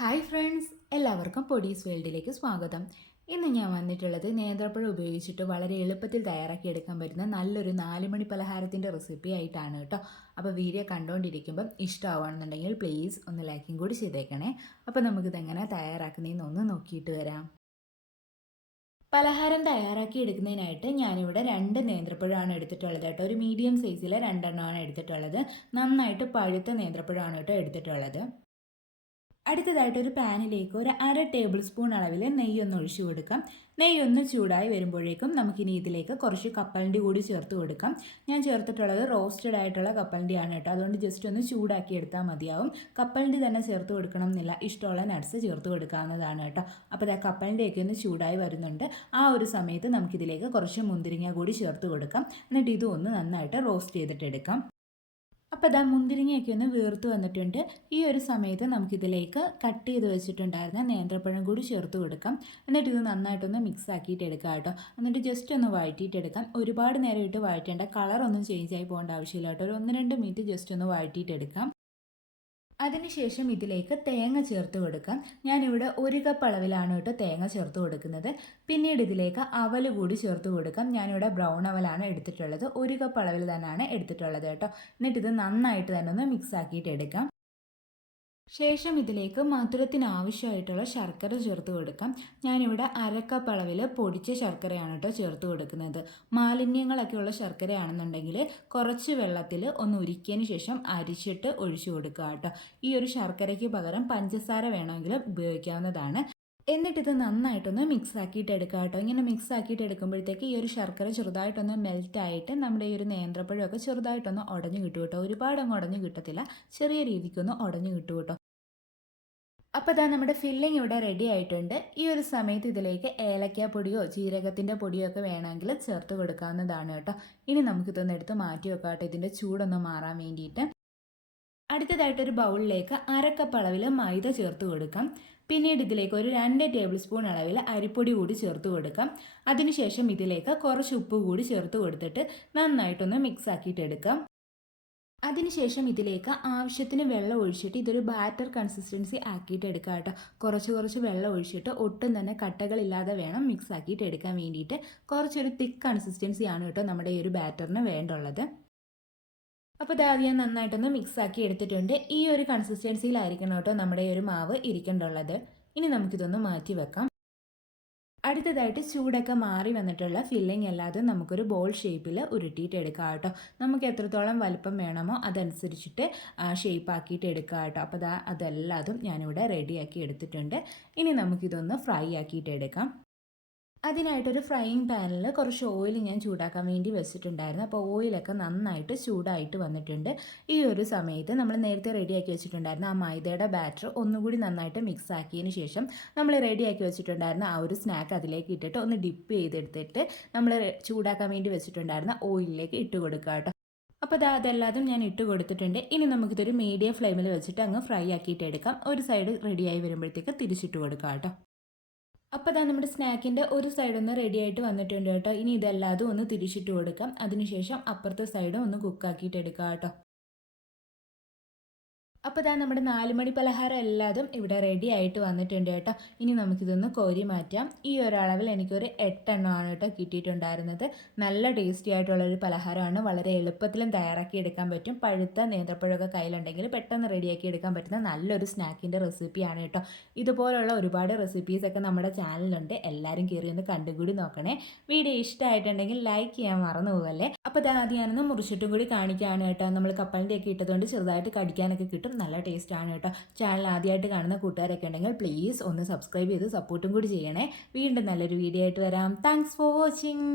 Hi friends എല്ലാവർക്കും പൊടീസ് വേൾഡിലേക്ക് സ്വാഗതം. ഇന്ന് ഞാൻ വന്നിട്ടുള്ളത് നേന്ത്രപ്പഴം ഉപയോഗിച്ചിട്ട് വളരെ എളുപ്പത്തിൽ തയ്യാറാക്കിയെടുക്കാൻ പറ്റുന്ന നല്ലൊരു നാലുമണി പലഹാരത്തിന്റെ റെസിപ്പി ആയിട്ടാണ് കേട്ടോ. അപ്പോൾ വീഡിയോ കണ്ടുകൊണ്ടിരിക്കുമ്പം ഇഷ്ടമാവുകയാണെന്നുണ്ടെങ്കിൽ പ്ലീസ് ഒന്ന് ലൈക്കും കൂടി ചെയ്തേക്കണേ. അപ്പോൾ നമുക്കിതെങ്ങനെ തയ്യാറാക്കുന്നതെന്ന് ഒന്ന് നോക്കിയിട്ട് വരാം. പലഹാരം തയ്യാറാക്കി എടുക്കുന്നതിനായിട്ട് ഞാനിവിടെ രണ്ട് നേന്ത്രപ്പഴമാണ് എടുത്തിട്ടുള്ളത് കേട്ടോ. ഒരു മീഡിയം സൈസിലെ രണ്ടെണ്ണമാണ് എടുത്തിട്ടുള്ളത്. നന്നായിട്ട് പഴുത്ത നേന്ത്രപ്പഴമാണ് കേട്ടോ എടുത്തിട്ടുള്ളത്. അടുത്തതായിട്ട് ഒരു പാനിലേക്ക് ഒരു അര ടേബിൾ സ്പൂൺ അളവിൽ നെയ്യൊന്ന് ഒഴിച്ചു കൊടുക്കാം. നെയ്യൊന്ന് ചൂടായി വരുമ്പോഴേക്കും നമുക്കിനി ഇതിലേക്ക് കുറച്ച് കപ്പലിന്റെ കൂടി ചേർത്ത് കൊടുക്കാം. ഞാൻ ചേർത്തിട്ടുള്ളത് റോസ്റ്റഡ് ആയിട്ടുള്ള കപ്പലണ്ടിയാണ് കേട്ടോ. അതുകൊണ്ട് ജസ്റ്റ് ഒന്ന് ചൂടാക്കി എടുത്താൽ മതിയാവും. കപ്പലിന്റെ തന്നെ ചേർത്ത് കൊടുക്കണം എന്നില്ല. ഇഷ്ടമുള്ള നട്ട്സ് ചേർത്ത് കൊടുക്കാവുന്നതാണ് കേട്ടോ. അപ്പോൾ ആ കപ്പലിന്റെയൊക്കെ ഒന്ന് ചൂടായി വരുന്നുണ്ട്. ആ ഒരു സമയത്ത് നമുക്കിതിലേക്ക് കുറച്ച് മുന്തിരിങ്ങ കൂടി ചേർത്ത് കൊടുക്കാം. എന്നിട്ട് ഇതും ഒന്ന് നന്നായിട്ട് റോസ്റ്റ് ചെയ്തിട്ടെടുക്കാം അപ്പോൾ ഇതാ മുന്തിരിങ്ങയൊക്കെ ഒന്ന് വീർത്ത് വന്നിട്ടുണ്ട്. ഈ ഒരു സമയത്ത് നമുക്കിതിലേക്ക് കട്ട് ചെയ്ത് വെച്ചിട്ടുണ്ടായിരുന്ന നേന്ത്രപ്പഴം കൂടി ചേർത്ത് കൊടുക്കാം. എന്നിട്ട് ഇത് നന്നായിട്ടൊന്ന് മിക്സ് ആക്കിയിട്ട് എടുക്കാം കേട്ടോ. എന്നിട്ട് ജസ്റ്റ് ഒന്ന് വഴറ്റിയിട്ട് എടുക്കാം. ഒരുപാട് നേരം ഇട്ട് വഴറ്റേണ്ട കളറൊന്നും ചേഞ്ച് ആയി പോകേണ്ട ആവശ്യമില്ല കേട്ടോ. ഒരു ഒന്ന് രണ്ട് മിനിറ്റ് ജസ്റ്റ് ഒന്ന് വഴറ്റിയിട്ട് എടുക്കാം. അതിനുശേഷം ഇതിലേക്ക് തേങ്ങ ചേർത്ത് കൊടുക്കാം. ഞാനിവിടെ ഒരു കപ്പ് അളവിലാണ് കേട്ടോ തേങ്ങ ചേർത്ത് കൊടുക്കുന്നത്. പിന്നീട് ഇതിലേക്ക് അവൽ കൂടി ചേർത്ത് കൊടുക്കാം. ഞാനിവിടെ ബ്രൗൺ അവലാണ് എടുത്തിട്ടുള്ളത്. ഒരു കപ്പ് അളവിൽ തന്നെയാണ് എടുത്തിട്ടുള്ളത് കേട്ടോ. എന്നിട്ട് ഇത് നന്നായിട്ട് തന്നെ ഒന്ന് മിക്സ് ആക്കിയിട്ട് എടുക്കാം. ശേഷം ഇതിലേക്ക് മധുരത്തിന് ആവശ്യമായിട്ടുള്ള ശർക്കര ചേർത്ത് കൊടുക്കാം. ഞാനിവിടെ അരക്കപ്പ് അളവിൽ പൊടിച്ച ശർക്കരയാണ് കേട്ടോ ചേർത്ത് കൊടുക്കുന്നത്. മാലിന്യങ്ങളൊക്കെ ഉള്ള ശർക്കരയാണെന്നുണ്ടെങ്കിൽ കുറച്ച് വെള്ളത്തിൽ ഒന്ന് ഉരുക്കിയതിന് ശേഷം അരിച്ചിട്ട് ഒഴിച്ചു കൊടുക്കുക കേട്ടോ ഈ ഒരു ശർക്കരയ്ക്ക് പകരം പഞ്ചസാര വേണമെങ്കിൽ ഉപയോഗിക്കാവുന്നതാണ്. എന്നിട്ട് ഇത് നന്നായിട്ടൊന്ന് മിക്സ് ആക്കിയിട്ട് എടുക്കുക കേട്ടോ ഇങ്ങനെ മിക്സ് ആക്കിയിട്ട് എടുക്കുമ്പോഴത്തേക്ക് ഈ ഒരു ശർക്കര ചെറുതായിട്ടൊന്ന് മെൽറ്റായിട്ട് നമ്മുടെ ഈ ഒരു നേന്ത്രപ്പഴമൊക്കെ ചെറുതായിട്ടൊന്ന് ഉടഞ്ഞു കിട്ടും കേട്ടോ ഒരുപാട് അങ്ങ് ഉടഞ്ഞു കിട്ടത്തില്ല. ചെറിയ രീതിക്കൊന്ന് ഉടഞ്ഞു കിട്ടും കേട്ടോ അപ്പോൾ ഇതാ നമ്മുടെ ഫില്ലിംഗ് ഇവിടെ റെഡി ആയിട്ടുണ്ട്. ഈ ഒരു സമയത്ത് ഇതിലേക്ക് ഏലക്ക പൊടിയോ ജീരകത്തിന്റെ പൊടിയോ ഒക്കെ വേണമെങ്കിൽ ചേർത്ത് കൊടുക്കാവുന്നതാണ് കേട്ടോ. ഇനി നമുക്കിതൊന്ന് എടുത്ത് മാറ്റി വെക്കാം കേട്ടോ ഇതിന്റെ ചൂടൊന്ന് മാറാൻ വേണ്ടിയിട്ട്. അടുത്തതായിട്ടൊരു ബൗളിലേക്ക് അരക്കപ്പ് അളവിൽ മൈദ ചേർത്ത് കൊടുക്കാം. പിന്നീട് ഇതിലേക്ക് ഒരു രണ്ട് ടേബിൾ സ്പൂൺ അളവിൽ അരിപ്പൊടി കൂടി ചേർത്ത് കൊടുക്കാം. അതിനുശേഷം ഇതിലേക്ക് കുറച്ച് ഉപ്പ് കൂടി ചേർത്ത് കൊടുത്തിട്ട് നന്നായിട്ടൊന്ന് മിക്സ് ആക്കിയിട്ട് എടുക്കാം. അതിനുശേഷം ഇതിലേക്ക് ആവശ്യത്തിന് വെള്ളം ഒഴിച്ചിട്ട് ഇതൊരു ബാറ്റർ കൺസിസ്റ്റൻസി ആക്കിയിട്ട് എടുക്കുക കേട്ടോ. കുറച്ച് കുറച്ച് വെള്ളം ഒഴിച്ചിട്ട് ഒട്ടും തന്നെ കട്ടകളില്ലാതെ വേണം മിക്സ് ആക്കിയിട്ട് എടുക്കാൻ വേണ്ടിയിട്ട്. കുറച്ചൊരു തിക്ക് കൺസിസ്റ്റൻസി ആണ് കേട്ടോ നമ്മുടെ ഈ ഒരു ബാറ്ററിന് വേണ്ടുള്ളത്. അപ്പോൾ ഇത് ഞാൻ നന്നായിട്ടൊന്ന് മിക്സ് ആക്കി എടുത്തിട്ടുണ്ട്. ഈ ഒരു കൺസിസ്റ്റൻസിയിലായിരിക്കണം കേട്ടോ നമ്മുടെ ഈ ഒരു മാവ് ഇരിക്കേണ്ടുള്ളത് ഇനി നമുക്കിതൊന്ന് മാറ്റി വെക്കാം. അടുത്തതായിട്ട് ചൂടൊക്കെ മാറി വന്നിട്ടുള്ള ഫില്ലിംഗ് അല്ലാതെ നമുക്കൊരു ബോൾ ഷേപ്പിൽ ഉരുട്ടിയിട്ട് എടുക്കാം കേട്ടോ. നമുക്ക് എത്രത്തോളം വലിപ്പം വേണമോ അതനുസരിച്ചിട്ട് ഷേപ്പ് ആക്കിയിട്ട് എടുക്കാം കേട്ടോ. അപ്പോൾ അതാ അതെല്ലാതും ഞാനിവിടെ റെഡിയാക്കി എടുത്തിട്ടുണ്ട്. ഇനി നമുക്കിതൊന്ന് ഫ്രൈ ആക്കിയിട്ട് എടുക്കാം. അതിനായിട്ടൊരു ഫ്രൈയിങ് പാനിൽ കുറച്ച് ഓയിൽ ഞാൻ ചൂടാക്കാൻ വേണ്ടി വെച്ചിട്ടുണ്ടായിരുന്നു. അപ്പോൾ ഓയിലൊക്കെ നന്നായിട്ട് ചൂടായിട്ട് വന്നിട്ടുണ്ട്. ഈ ഒരു സമയത്ത് നമ്മൾ നേരത്തെ റെഡിയാക്കി വെച്ചിട്ടുണ്ടായിരുന്ന ആ മൈദയുടെ ബാറ്റർ ഒന്നുകൂടി നന്നായിട്ട് മിക്സ് ആക്കിയതിന് ശേഷം നമ്മൾ റെഡിയാക്കി വെച്ചിട്ടുണ്ടായിരുന്ന ആ ഒരു സ്നാക്ക് അതിലേക്ക് ഇട്ടിട്ട് ഒന്ന് ഡിപ്പ് ചെയ്തെടുത്തിട്ട് നമ്മൾ ചൂടാക്കാൻ വേണ്ടി വെച്ചിട്ടുണ്ടായിരുന്ന ഓയിലിലേക്ക് ഇട്ട് കൊടുക്കുക കേട്ടോ. അപ്പോൾ അത് അതെല്ലാതും ഞാൻ ഇട്ട് കൊടുത്തിട്ടുണ്ട്. ഇനി നമുക്കിതൊരു മീഡിയം ഫ്ലെയിമിൽ വെച്ചിട്ട് അങ്ങ് ഫ്രൈ ആക്കിയിട്ട് എടുക്കാം. ഒരു സൈഡ് റെഡിയായി വരുമ്പോഴത്തേക്ക് തിരിച്ചിട്ട് കൊടുക്കാം കേട്ടോ. അപ്പോൾ അതാ നമ്മുടെ സ്നാക്കിന്റെ ഒരു സൈഡൊന്ന് റെഡി ആയിട്ട് വന്നിട്ടുണ്ട് കേട്ടോ. ഇനി ഇതെല്ലാതും ഒന്ന് തിരിച്ചിട്ട് കൊടുക്കാം. അതിനുശേഷം അപ്പുറത്തെ സൈഡും ഒന്ന് കുക്കാക്കിയിട്ട് എടുക്കാം കേട്ടോ. അപ്പോൾ ഇതാ നമ്മുടെ നാലുമണി പലഹാരം എല്ലാതും ഇവിടെ റെഡി ആയിട്ട് വന്നിട്ടുണ്ട് കേട്ടോ. ഇനി നമുക്കിതൊന്ന് കോരി മാറ്റാം. ഈ ഒരളവിൽ എനിക്കൊരു എട്ടെണ്ണമാണ് കേട്ടോ കിട്ടിയിട്ടുണ്ടായിരുന്നത്. നല്ല ടേസ്റ്റി ആയിട്ടുള്ളൊരു പലഹാരമാണ്. വളരെ എളുപ്പത്തിലും തയ്യാറാക്കി എടുക്കാൻ പറ്റും. പഴുത്ത നേന്ത്രപ്പഴമൊക്കെ കയ്യിലുണ്ടെങ്കിൽ പെട്ടെന്ന് റെഡിയാക്കി എടുക്കാൻ പറ്റുന്ന നല്ലൊരു സ്നാക്കിന്റെ റെസിപ്പിയാണ് കേട്ടോ. ഇതുപോലുള്ള ഒരുപാട് റെസിപ്പീസൊക്കെ നമ്മുടെ ചാനലിലുണ്ട് എല്ലാവരും കയറി ഒന്ന് കണ്ടുകൂടി നോക്കണേ. വീഡിയോ ഇഷ്ടമായിട്ടുണ്ടെങ്കിൽ ലൈക്ക് ചെയ്യാൻ മറന്നു പോകല്ലേ? അപ്പോൾ അത് ആദ്യം ഞാനൊന്ന് മുറിച്ചിട്ടും കൂടി കാണിക്കുകയാണ് കേട്ടോ. നമ്മൾ കപ്പലിന്റെയൊക്കെ ഇട്ടതുകൊണ്ട് ചെറുതായിട്ട് കടിക്കാനൊക്കെ കിട്ടും. നല്ല ടേസ്റ്റാണ് കേട്ടോ. ചാനൽ ആദ്യമായിട്ട് കാണുന്ന കൂട്ടുകാരൊക്കെ ഉണ്ടെങ്കിൽ പ്ലീസ് ഒന്ന് സബ്സ്ക്രൈബ് ചെയ്ത് സപ്പോർട്ടും കൂടി ചെയ്യണേ. വീണ്ടും നല്ലൊരു വീഡിയോ ആയിട്ട് വരാം. Thanks for watching